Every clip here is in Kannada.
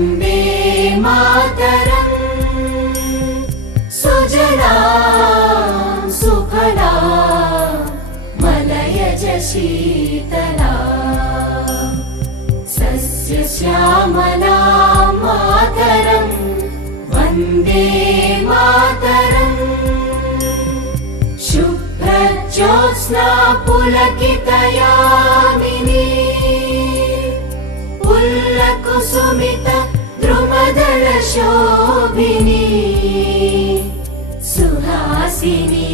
वन्दे मातरम्। सुजला सुफला मलयज शीतला सस्यश्यामला मातरम् वन्दे मातरम्। शुभ्रज्योत्स्ना पुलकितयामिनी शोभिनी सुहासिनी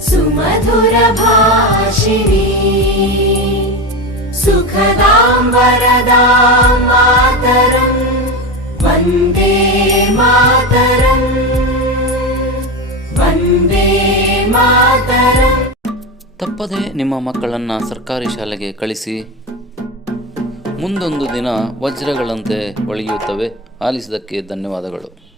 सुमधुर भाषिणी सुखदां वरदां मातरम् वन्दे मातरम् ವಂದೇ ಮಾತರಂ ತಪ್ಪದೆ ನಿಮ್ಮ ಮಕ್ಕಳನ್ನು ಸರ್ಕಾರಿ ಶಾಲೆಗೆ ಕಳಿಸಿ ಮುಂದೊಂದು ದಿನ ವಜ್ರಗಳಂತೆ ಒಳೆಯುತ್ತವೆ ಆಲಿಸಿದ್ದಕ್ಕೆ ಧನ್ಯವಾದಗಳು.